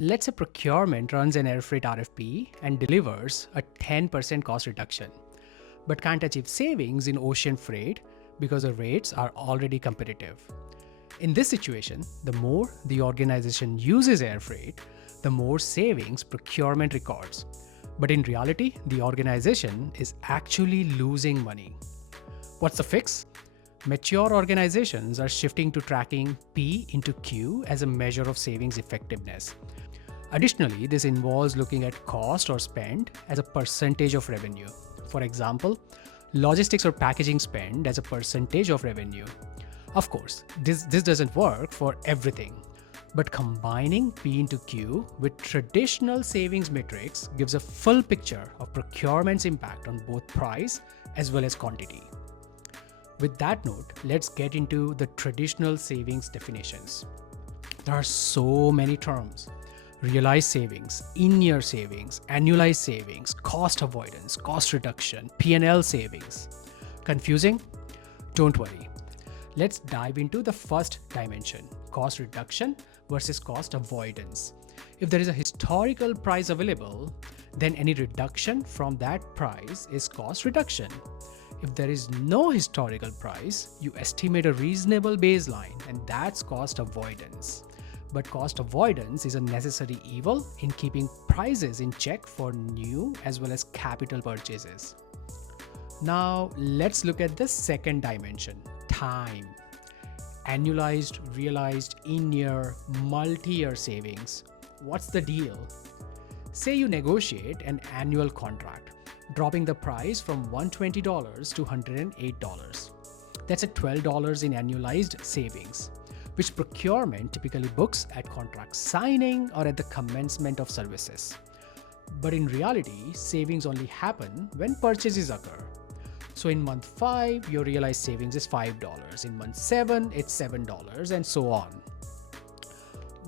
Let's say procurement runs an air freight RFP and delivers a 10% cost reduction, but can't achieve savings in ocean freight because the rates are already competitive. In this situation, the more the organization uses air freight, the more savings procurement records. But in reality, the organization is actually losing money. What's the fix? Mature organizations are shifting to tracking P into Q as a measure of savings effectiveness. Additionally, this involves looking at cost or spend as a percentage of revenue. For example, logistics or packaging spend as a percentage of revenue. Of course, this doesn't work for everything, but combining P into Q with traditional savings metrics gives a full picture of procurement's impact on both price as well as quantity. With that note, let's get into the traditional savings definitions. There are so many terms: realized savings, in-year savings, annualized savings, cost avoidance, cost reduction, P&L savings. Confusing? Don't worry. Let's dive into the first dimension: cost reduction versus cost avoidance. If there is a historical price available, then any reduction from that price is cost reduction. If there is no historical price, you estimate a reasonable baseline, and that's cost avoidance. But cost avoidance is a necessary evil in keeping prices in check for new as well as capital purchases. Now, let's look at the second dimension: time. Annualized, realized, in-year, multi-year savings. What's the deal? Say you negotiate an annual contract, dropping the price from $120 to $108. That's a $12 in annualized savings, which procurement typically books at contract signing or at the commencement of services. But in reality, savings only happen when purchases occur. So in month 5, your realized savings is $5. In month 7, it's $7, and so on.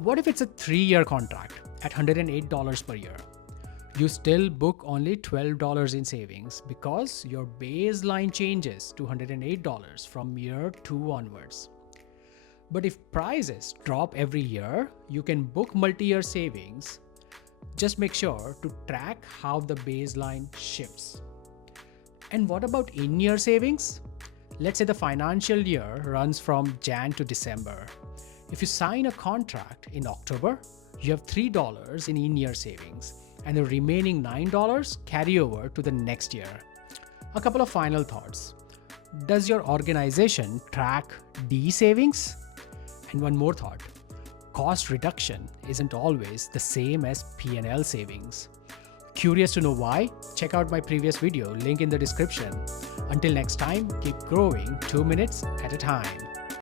What if it's a 3-year contract at $108 per year? You still book only $12 in savings because your baseline changes to $108 from year 2 onwards. But if prices drop every year, you can book multi-year savings. Just make sure to track how the baseline shifts. And what about in-year savings? Let's say the financial year runs from Jan to December. If you sign a contract in October, you have $3 in in-year savings, and the remaining $9 carry over to the next year. A couple of final thoughts. Does your organization track D savings? And one more thought. Cost reduction isn't always the same as P&L savings. Curious to know why? Check out my previous video, link in the description. Until next time, keep growing 2 minutes at a time.